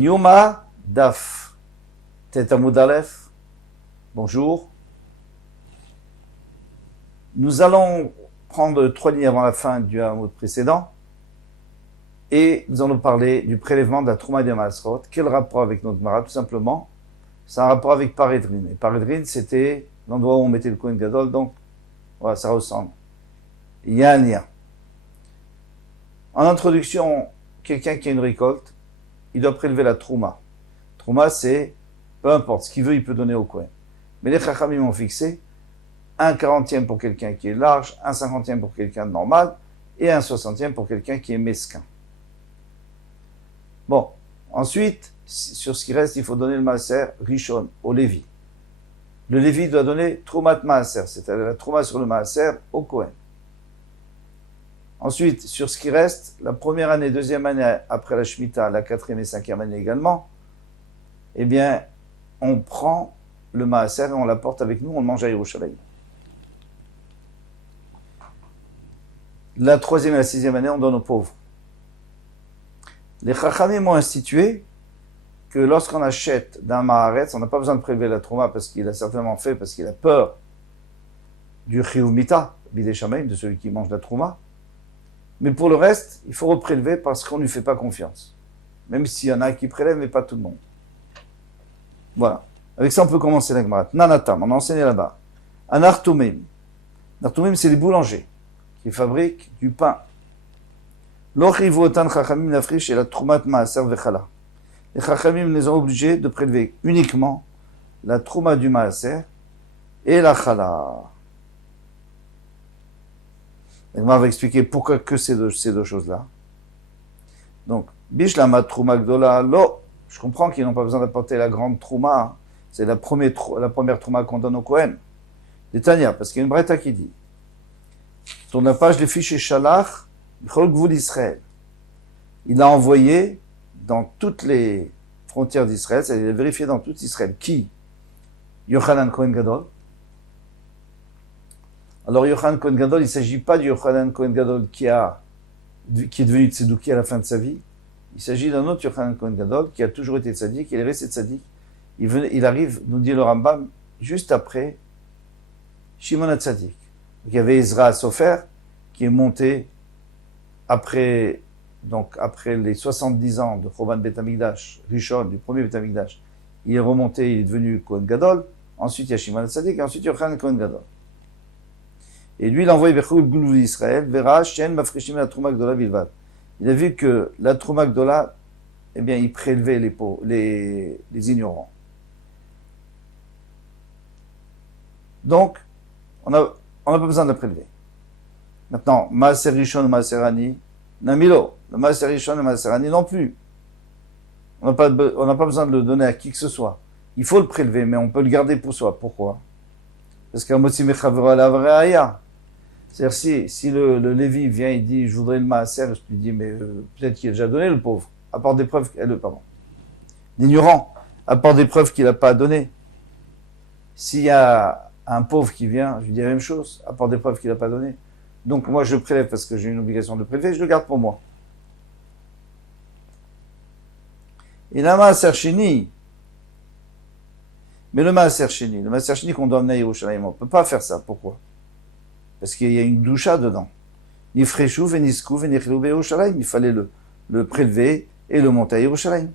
Yoma Daf Tet Amud Aleph. Bonjour. Nous allons prendre 3 lignes avant la fin du Amud précédent et nous allons parler du prélèvement de la Trouma et des Maasrot. Quel rapport avec notre Gemara? Tout simplement, c'est un rapport avec Paredrin. Et Paredrin, c'était l'endroit où on mettait le Kohen Gadol, donc voilà, ça ressemble. Il y a un lien. En introduction, quelqu'un qui a une récolte, il doit prélever la Trouma. Trouma, c'est, peu importe, ce qu'il veut, il peut donner au Kohen. Mais les Chachamim ont fixé 1/40e pour quelqu'un qui est large, 1/50e pour quelqu'un de normal, et 1/60e pour quelqu'un qui est mesquin. Bon, ensuite, sur ce qui reste, il faut donner le Maaser Rishon au Lévi. Le Lévi doit donner Troumat Maaser, c'est-à-dire la Trouma sur le Maaser au Kohen. Ensuite, sur ce qui reste, la première année, deuxième année après la Shemitah, la 4e et 5e année également, eh bien, on prend le Maaser et on l'apporte avec nous, on le mange à Yerushalayim. La 3e et la 6e année, on donne aux pauvres. Les Chachamim ont institué que lorsqu'on achète d'un Maharetz, on n'a pas besoin de prélever la Trouma parce qu'il a certainement fait, parce qu'il a peur du Chiyuv Mita, Bidei Shamayim, de celui qui mange la Trouma. Mais pour le reste, il faut reprélever parce qu'on ne lui fait pas confiance. Même s'il y en a qui prélèvent, mais pas tout le monde. Voilà. Avec ça, on peut commencer la Gemara. Nanatam, on a enseigné là-bas. Anartumim. Anartumim, c'est les boulangers qui fabriquent du pain. Lochivotan chachamim nafrish et la troumat maaser vechala. Les chachamim les ont obligés de prélever uniquement la trouma du maaser et la chala. On va expliquer pourquoi que ces deux choses-là. Donc, bishlama trouma gdola lo. Je comprends qu'ils n'ont pas besoin d'apporter la grande trouma. C'est la première trouma qu'on donne au Kohen. Les Tanya, parce qu'il y a une bretta qui dit. Sur la page des fichiers Shalach, d'Israël. Il a envoyé dans toutes les frontières d'Israël, c'est-à-dire il a vérifié dans tout Israël. Qui? Yochanan Kohen Gadol. Alors Yochanan Kohen Gadol, il ne s'agit pas du Yochanan Kohen Gadol qui est devenu Tzedouki à la fin de sa vie. Il s'agit d'un autre Yochanan Kohen Gadol qui a toujours été tzaddik, il est resté tzaddik. Il arrive, nous dit le Rambam, juste après Shimon HaTzadik. Il y avait Ezra Sofer qui est monté après les 70 ans de Chovan Bet Hamikdash, Rishon, du premier Bet Hamikdash. Il est remonté, il est devenu Kohen Gadol. Ensuite, il y a Shimon HaTzadik et ensuite Yochanan Kohen Gadol. Et lui, il a envoyé Bechou Goulou d'Israël, Vera, Shen, Mafreshim, la Trouma Gdola, Vilvad. Il a vu que la Trouma Gdola, eh bien, il prélevait les ignorants. Donc, on n'a pas besoin de la prélever. Maintenant, Maaser Rishon, Maaser Ani, Namilo, le Maaser Rishon et le Maaser Ani non plus. On n'a pas besoin de le donner à qui que ce soit. Il faut le prélever, mais on peut le garder pour soi. Pourquoi? Parce qu'un Motsi Mechavera la Vreaya. C'est-à-dire, si le Lévi vient et dit, je voudrais le Maaser, je lui dis, mais peut-être qu'il a déjà donné le pauvre. Apporte des preuves, l'ignorant, apporte des preuves qu'il n'a pas donné. S'il y a un pauvre qui vient, je lui dis la même chose, apporte des preuves qu'il n'a pas donné. Donc moi je le prélève parce que j'ai une obligation de le prélever, je le garde pour moi. Et la Maaser Sheni, mais le Maaser Sheni qu'on doit amener à Yerushalayim, on ne peut pas faire ça. Pourquoi? Parce qu'il y a une doucha dedans. Ni Freshu, Venisku, Venichlu, Yerushalayim. Il fallait le prélever et le monter à Yerushalayim.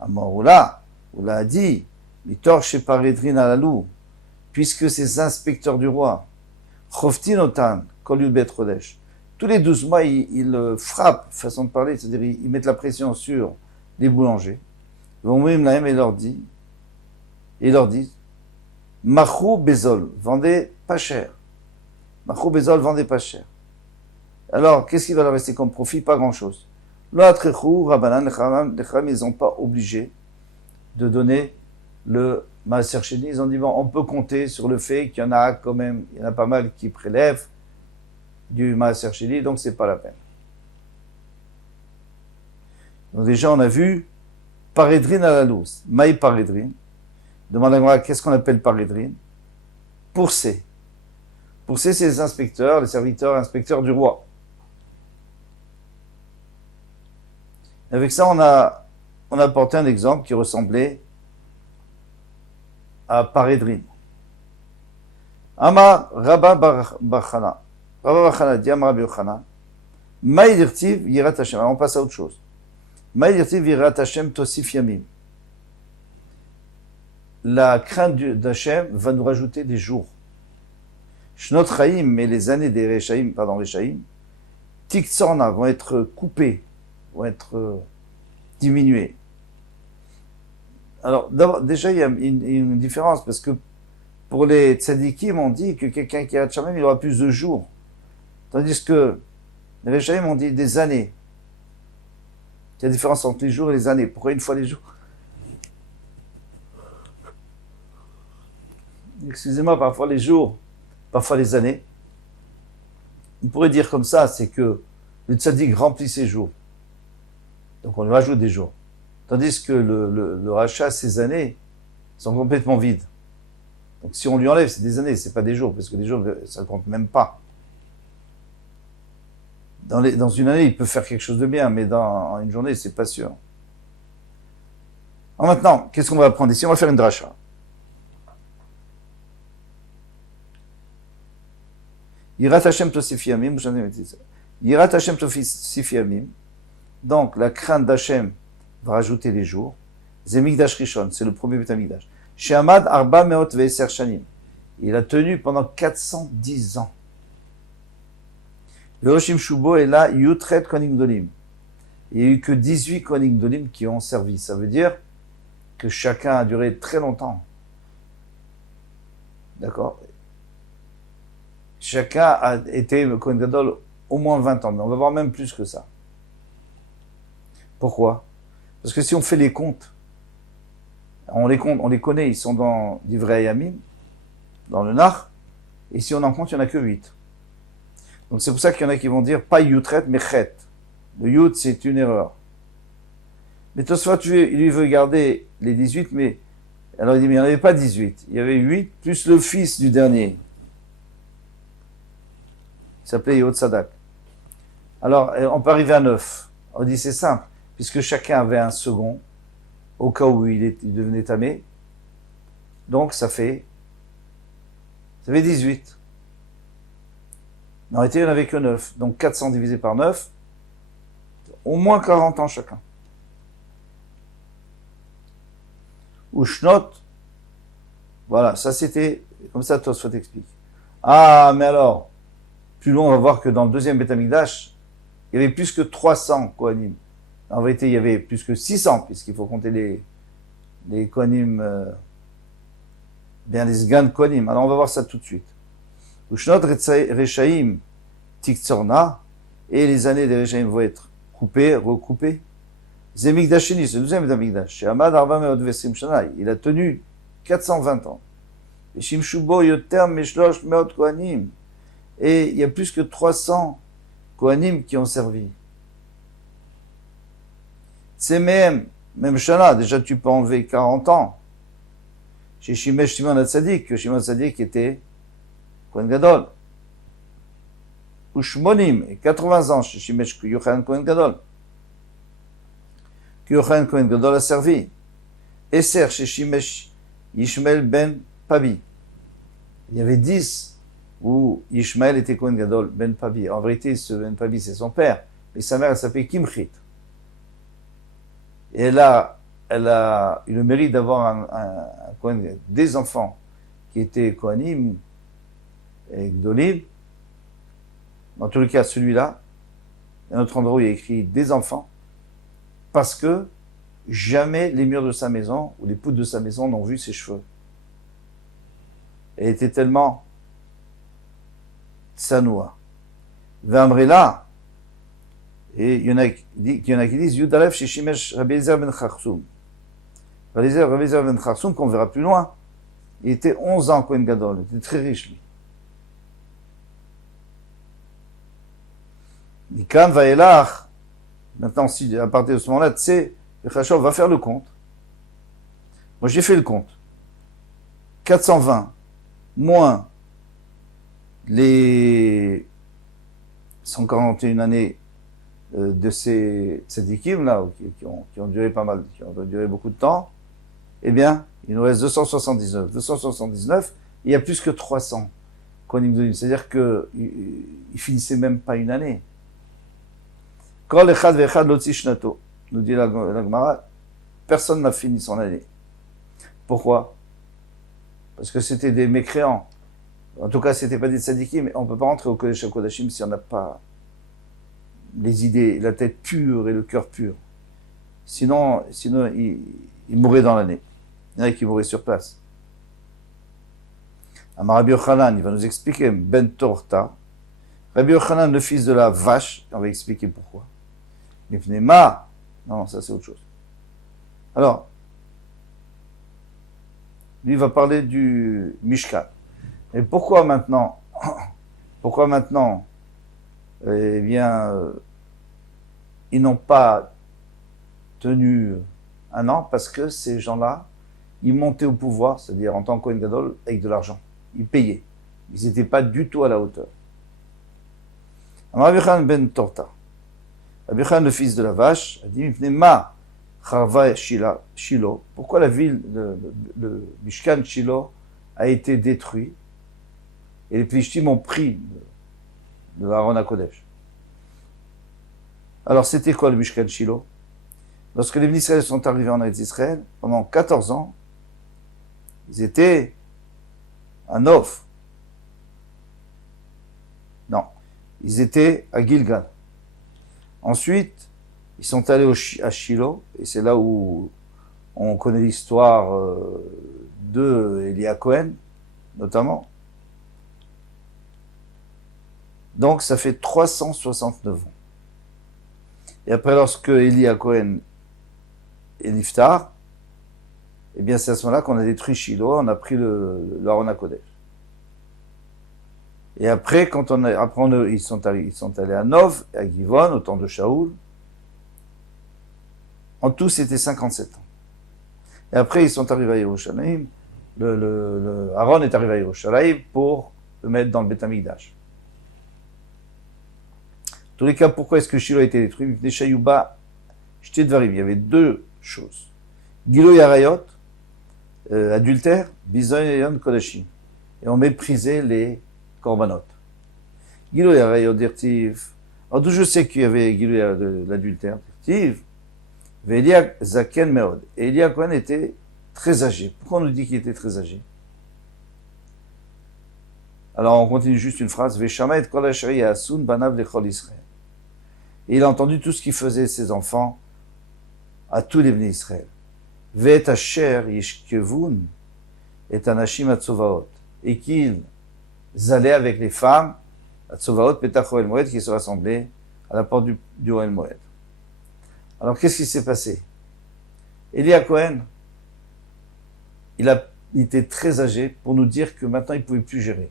Amor on l'a dit, Mitor chez Paredrin alalou, puisque ces inspecteurs du roi, Choftin Kol Bet Chodesh, tous les 12 mois, ils frappent, façon de parler, c'est-à-dire ils mettent la pression sur les boulangers. Et leur disent, Machou Bezol, vendez pas cher. Machou Bezol, vendez pas cher. Alors, qu'est-ce qui va leur rester comme profit? Pas grand-chose. L'Atrechou, Rabbanan, les Chachamim, ils n'ont pas obligé de donner le Maaser Sheni. Ils ont dit, bon, on peut compter sur le fait qu'il y en a quand même, il y en a pas mal qui prélèvent du Maaser Sheni, donc c'est pas la peine. Donc déjà, on a vu Paredrin à la louse. Maï Paredrin. Demande à moi, qu'est-ce qu'on appelle Paredrin? Pourcé. Pourcé, c'est les inspecteurs, les serviteurs, inspecteurs du roi. Avec ça, on a on a apporté un exemple qui ressemblait à Parédrine. Amar Rabba Barchana. Rabba Barchana dit Amar Rabbi Yochanan. Maïdirtiv Yirat Hashem. Alors on passe à autre chose. Maïdirtiv Yirat Hashem Tosif Yamim. La crainte d'Hachem va nous rajouter des jours. Shnot Chaim, mais les années des Rechaim, Tiktzorna vont être coupées, vont être diminuées. Alors, déjà, il y a une différence, parce que pour les tzadikim, on dit que quelqu'un qui a Tchamem, il aura plus de jours. Tandis que les Rechaim, on dit des années. Il y a une différence entre les jours et les années. Pourquoi une fois les jours? Excusez-moi, parfois les jours, parfois les années. On pourrait dire comme ça, c'est que le tzaddik remplit ses jours. Donc on lui rajoute des jours. Tandis que le rachat, ses années, sont complètement vides. Donc si on lui enlève, c'est des années, c'est pas des jours, parce que des jours, ça ne compte même pas. Dans une année, il peut faire quelque chose de bien, mais dans une journée, c'est pas sûr. Alors maintenant, qu'est-ce qu'on va apprendre ici? On va faire une dracha. Yirat Hashem Tosif Yamim, Yirat Hashem Tosif Yamim. Donc, la crainte d'Hachem va rajouter les jours. Zemikdash Rishon, c'est le premier Beth Amikdash. Shehamad Arba Meot Ve'eser Shanim. Il a tenu pendant 410 ans. Ve'oshim Shubo est là, Yutret Kohanim Gdolim. Il n'y a eu que 18 Kohanim Gdolim qui ont servi. Ça veut dire que chacun a duré très longtemps. D'accord? Chacun a été Kohen Gadol au moins 20 ans, mais on va voir même plus que ça. Pourquoi? Parce que si on fait les comptes, on les connaît, ils sont dans l'Ivrei Yamim, dans le Nar, et si on en compte, il n'y en a que 8. Donc c'est pour ça qu'il y en a qui vont dire pas Yutret, mais Chet. Le Yut, c'est une erreur. Mais Tosfot, il lui veut garder les 18, mais alors il dit, mais il n'y en avait pas 18. Il y avait 8, plus le fils du dernier. Il s'appelait Yod Sadak. Alors, on peut arriver à 9. On dit, c'est simple, puisque chacun avait un second, au cas où il devenait tamé. Donc, ça fait 18. En réalité, il n'y en avait que 9. Donc, 400 divisé par 9, au moins 40 ans chacun. Ou Shnot, voilà, ça c'était, comme ça, Tosfot explique. Ah, mais alors, plus loin, on va voir que dans le deuxième Beth Amikdash, il y avait plus que 300 Kohanim. En vérité, il y avait plus que 600, puisqu'il faut compter les Kohanim, bien les Sgan Kohanim. Alors, on va voir ça tout de suite. Ushnot Rechaim Tiktzorna, et les années des Rechaim vont être coupées, recoupées. Zemikdashini, c'est le deuxième Beth Amikdash. Chez Hamad Arba Meot Ve'esrim Shana, il a tenu 420 ans. Et Shimshubo Yoter Meshlosh Meot Kohanim. Et il y a plus que 300 Kohanim qui ont servi. C'est même Shana, déjà tu peux enlever 40 ans. Chez Shimesh Shimon HaTzadik, que Shimon HaTzadik était Kohen Gadol. Ou Shmonim, et 80 ans chez Shimesh Yochanan Kohen Gadol. Que Yochanan Kohen Gadol a servi. Esser chez Shimesh Yishmael Ben Pabi. Il y avait 10 où Ishmael était Kohen Gadol, Ben Pabi. En vérité, ce Ben Pabi, c'est son père, mais sa mère, elle s'appelait Kimchit. Et elle a eu le mérite d'avoir des enfants qui étaient Kohanim et Gdolim. Dans tous les cas, celui-là, il y a un autre endroit où il y a écrit des enfants, parce que jamais les murs de sa maison ou les poutres de sa maison n'ont vu ses cheveux. Elle était tellement Tsanoua. V'amrela, et il y en a qui disent Yudalef chez Shimesh Rabbi Eliezer ben Charsum. Rabbi Eliezer ben Charsum, qu'on verra plus loin, il était 11 ans Kohen Gadol, il était très riche lui. Mikam Vaelach, maintenant si à partir de ce moment-là, tu sais, le Chachov va faire le compte. Moi j'ai fait le compte. 420 moins les 141 années de ces tzadikim là, qui ont duré pas mal, qui ont duré beaucoup de temps, eh bien, il nous reste 279. 279, il y a plus que 300 Kohanim Gedolim. C'est-à-dire qu'ils finissaient même pas une année. Kol echad ve'echad lotzi shnato, nous dit la Gemara, personne n'a fini son année. Pourquoi? Parce que c'était des mécréants. En tout cas, c'était pas des tzadikim, mais on peut pas rentrer au Kodesh HaKodashim si on n'a pas les idées, la tête pure et le cœur pur. Sinon il mourrait dans l'année. Il y en a qui mourraient sur place. Amar Rabbi Yochanan, il va nous expliquer, Ben Torta. Rabbi Yochanan, le fils de la vache, on va expliquer pourquoi. Mipnema, non, ça c'est autre chose. Alors, lui va parler du Mishkan. Et pourquoi maintenant, eh bien, ils n'ont pas tenu un an? Parce que ces gens-là, ils montaient au pouvoir, c'est-à-dire en tant que Kohen Gadol, avec de l'argent. Ils payaient. Ils n'étaient pas du tout à la hauteur. Rabbi Yochanan ben Torta, Rabbi Yochanan, le fils de la vache, a dit, Ma Charva Shilo, pourquoi la ville, le Mishkan Shilo a été détruit et les Plishtim ont pris de Aaron HaKodesh. Alors c'était quoi le Mishkan Shilo? Lorsque les Israéliens sont arrivés en Israël, pendant 14 ans, ils étaient à Nov. Non, ils étaient à Gilgal. Ensuite, ils sont allés à Shiloh, et c'est là où on connaît l'histoire de Elia Cohen, notamment. Donc ça fait 369 ans. Et après, lorsque Elia Cohen est niftar, eh bien c'est à ce moment-là qu'on a détruit Shiloh, on a pris l'Aaron HaKodesh. Et après, ils sont allés à Nov, à Givon, au temps de Shaoul. En tout, c'était 57 ans. Et après, ils sont arrivés à Yerushalayim. Aaron est arrivé à Yerushalayim pour le mettre dans le Beth Amikdash. En tous les cas, pourquoi est-ce que Shiloh a été détruit? Il y avait deux choses. Gilo Yarayot, adultère, Bizoy Yon Kodashim. Et on méprisait les korbanot. Gilo Yarayot dirtiv. Alors d'où je sais qu'il y avait Gilo Yarayot de l'adultère, dirtiv. Velia Zaken Meod. Et Elia Cohen était très âgé. Pourquoi on nous dit qu'il était très âgé? Alors on continue juste une phrase. Veshama et kol asher yasun banav lechol Israël. Et il a entendu tout ce qu'il faisait ses enfants à tous les bénis Israël. Ve'et asher yishkevun et anashim atzovaot. Et qu'ils allaient avec les femmes à Tzovaot Petach Ohel Moed qui se rassemblaient à la porte du Ohel Moed. Alors qu'est-ce qui s'est passé? Elia Cohen, il était très âgé pour nous dire que maintenant il ne pouvait plus gérer.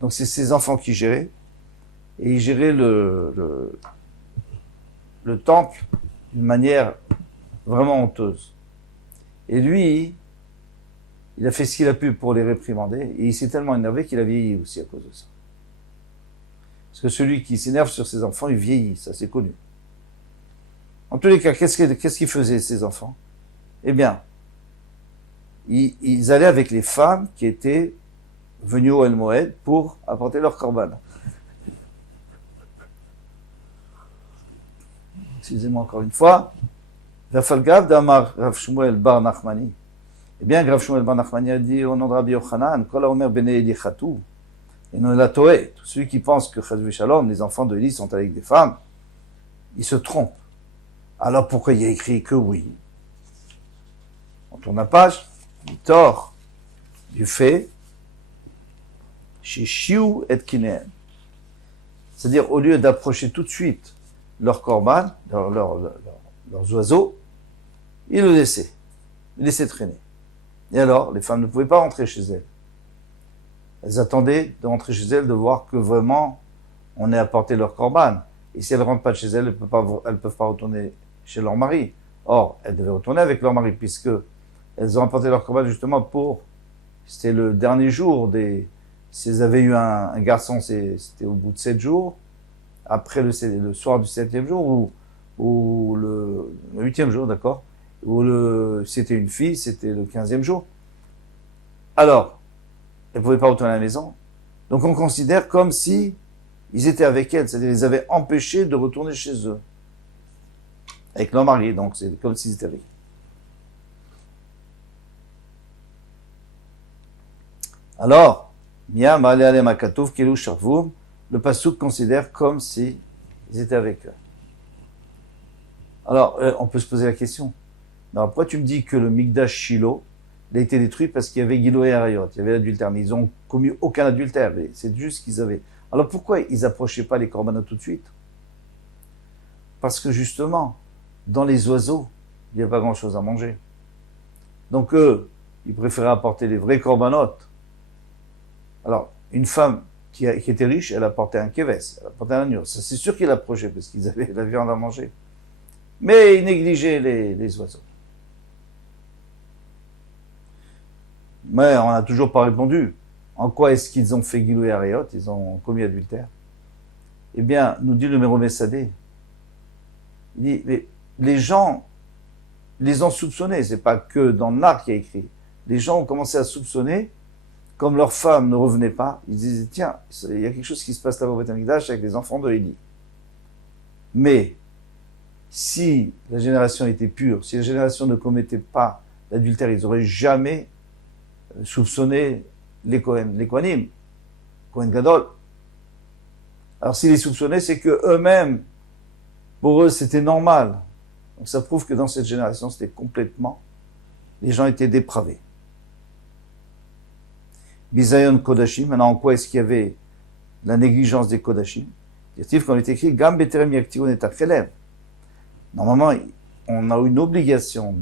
Donc c'est ses enfants qui géraient, et ils géraient le temple d'une manière vraiment honteuse. Et lui, il a fait ce qu'il a pu pour les réprimander, et il s'est tellement énervé qu'il a vieilli aussi à cause de ça. Parce que celui qui s'énerve sur ses enfants, il vieillit, ça c'est connu. En tous les cas, qu'est-ce qu'ils faisaient ces enfants? Eh bien, ils allaient avec les femmes qui étaient venues au El Moed pour apporter leur korban. Excusez-moi encore une fois. Vafalgav d'Amar Rav Shmuel Bar Nachmani. Eh bien, Rav Shmuel Bar Nachmani a dit au nom de Rabbi Yochanan, Kol haomer bnei Eli chatou. Et non la toé. Tous ceux qui pensent que Chas v'Shalom, les enfants de Eli sont avec des femmes, ils se trompent. Alors pourquoi il y a écrit que oui? On tourne la page, du tort, du fait, chez Shiu et Kineen. C'est-à-dire, au lieu d'approcher tout de suite leur korban, leurs oiseaux, ils le laissaient. Ils laissaient traîner. Et alors, les femmes ne pouvaient pas rentrer chez elles. Elles attendaient de rentrer chez elles, de voir que vraiment, on ait apporté leur korban. Et si elles ne rentrent pas chez elles, elles ne peuvent pas retourner chez leur mari. Or, elles devaient retourner avec leur mari, puisque elles ont apporté leur korban justement c'était le dernier jour si elles avaient eu un garçon, c'était au bout de 7 jours, après le soir du 7e jour, ou le 8e jour, d'accord, ou c'était une fille, c'était le 15e jour. Alors, elle ne pouvait pas retourner à la maison. Donc on considère comme si ils étaient avec elle, c'est-à-dire ils les avaient empêchés de retourner chez eux. Avec leur mari, donc c'est comme s'ils étaient avec. Alors, Mia Maleale Makatouf Kelu Sharvum, le Passouk considère comme si ils étaient avec eux. Alors, on peut se poser la question. Alors, pourquoi tu me dis que le Migdash Shiloh a été détruit parce qu'il y avait Guido et Ariot, il y avait l'adultère, mais ils n'ont commis aucun adultère, c'est juste qu'ils avaient. Alors pourquoi ils n'approchaient pas les korbanot tout de suite? Parce que justement, dans les oiseaux, il n'y a pas grand-chose à manger. Donc eux, ils préféraient apporter les vrais korbanot. Alors, une femme qui était riche, elle apportait un keves, elle apportait un agneau. Ça, c'est sûr qu'ils l'approchaient parce qu'ils avaient la viande à manger. Mais ils négligeaient les oiseaux. Mais on n'a toujours pas répondu. En quoi est-ce qu'ils ont fait Gilou et Ariot? Ils ont commis adultère. Eh bien, nous dit le Méro Messadé, il dit, mais les gens les ont soupçonnés. C'est pas que dans le Nar qui a écrit. Les gens ont commencé à soupçonner, comme leurs femmes ne revenaient pas, ils disaient, tiens, il y a quelque chose qui se passe là-bas au Beth Amikdash avec les enfants de Élie. Mais, si la génération était pure, si la génération ne commettait pas l'adultère, ils n'auraient jamais soupçonné les Kohanim, Kohen Gadol. Alors s'ils les soupçonnaient, c'est que eux-mêmes, pour eux, c'était normal. Donc ça prouve que dans cette génération, c'était complètement, les gens étaient dépravés. Bizayon Kodashim, maintenant en quoi est-ce qu'il y avait la négligence des Kodashim? C'est-à-dire qu'on est écrit, Gam Beterem Yaktirun et Achelem. Normalement, on a une obligation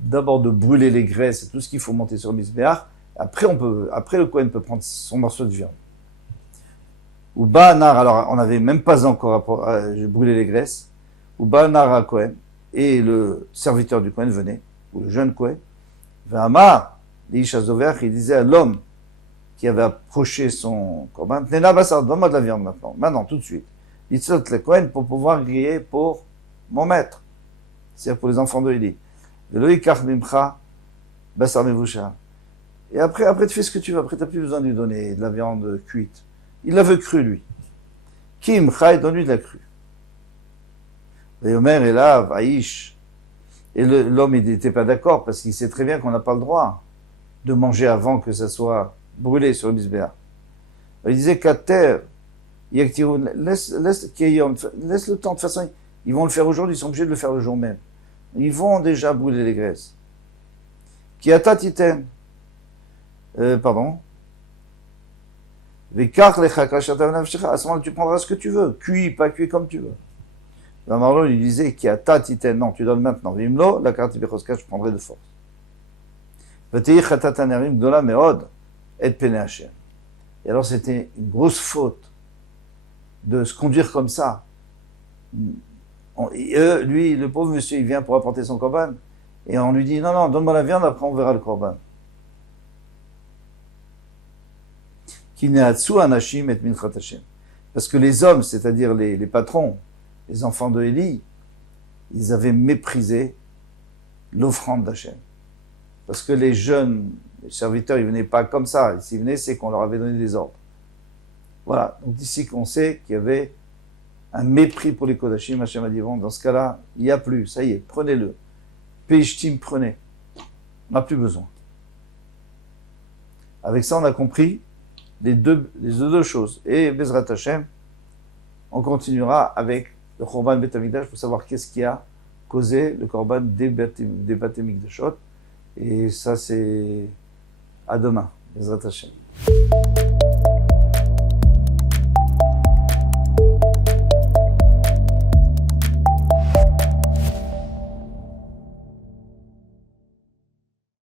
d'abord de brûler les graisses et tout ce qu'il faut monter sur le Mizbeach. Après le Kohen peut prendre son morceau de viande. Ou Ba'anar, alors on n'avait même pas encore brûlé les graisses. Ou Ba'anar à Kohen, et le serviteur du Kohen venait, ou le jeune Kohen, V'amar, l'Ishazover, il disait à l'homme qui avait approché son korban, Nena Bassar, donne-moi de la viande maintenant, tout de suite. Il saute le Kohen pour pouvoir griller pour mon maître, c'est-à-dire pour les enfants de Élie. Veloïkar Mimcha, Bassar Mevusha. Et après tu fais ce que tu veux. Après, tu n'as plus besoin de lui donner de la viande cuite. Il la veut crue, lui. Kim, Chai, donne-lui de la crue. Et Omer est là, Aïch. Et l'homme, il n'était pas d'accord parce qu'il sait très bien qu'on n'a pas le droit de manger avant que ça soit brûlé sur le Mizbeach. Il disait qu'à terre, laisse le temps. De toute façon, ils vont le faire aujourd'hui. Ils sont obligés de le faire le jour même. Ils vont déjà brûler les graisses. Qui atat iten. Pardon. À ce moment-là, tu prendras ce que tu veux. Cuit, pas cuit, comme tu veux. Marlon lui disait qui a tatiten, non, tu donnes maintenant. Vimlo, la carte Bechoska, je prendrai de force. Et alors, c'était une grosse faute de se conduire comme ça. Lui, le pauvre monsieur, il vient pour apporter son korban, et on lui dit, non, donne-moi la viande, après on verra le korban. Parce que les hommes, c'est-à-dire les patrons, les enfants de Élie, ils avaient méprisé l'offrande d'Hachem. Parce que les jeunes, les serviteurs, ils venaient pas comme ça. S'ils venaient, c'est qu'on leur avait donné des ordres. Voilà. Donc d'ici qu'on sait qu'il y avait un mépris pour les Kodashim, Hachem a dit, bon, dans ce cas-là, il n'y a plus, ça y est, prenez-le. Peishtim, prenez. On n'a plus besoin. Avec ça, on a compris les deux choses. Et Bezrat Hashem, on continuera avec le Korban Bet Amikdash pour savoir qu'est-ce qui a causé le Korban des Bate Mikdashot. Et ça, c'est à demain. Bezrat Hashem.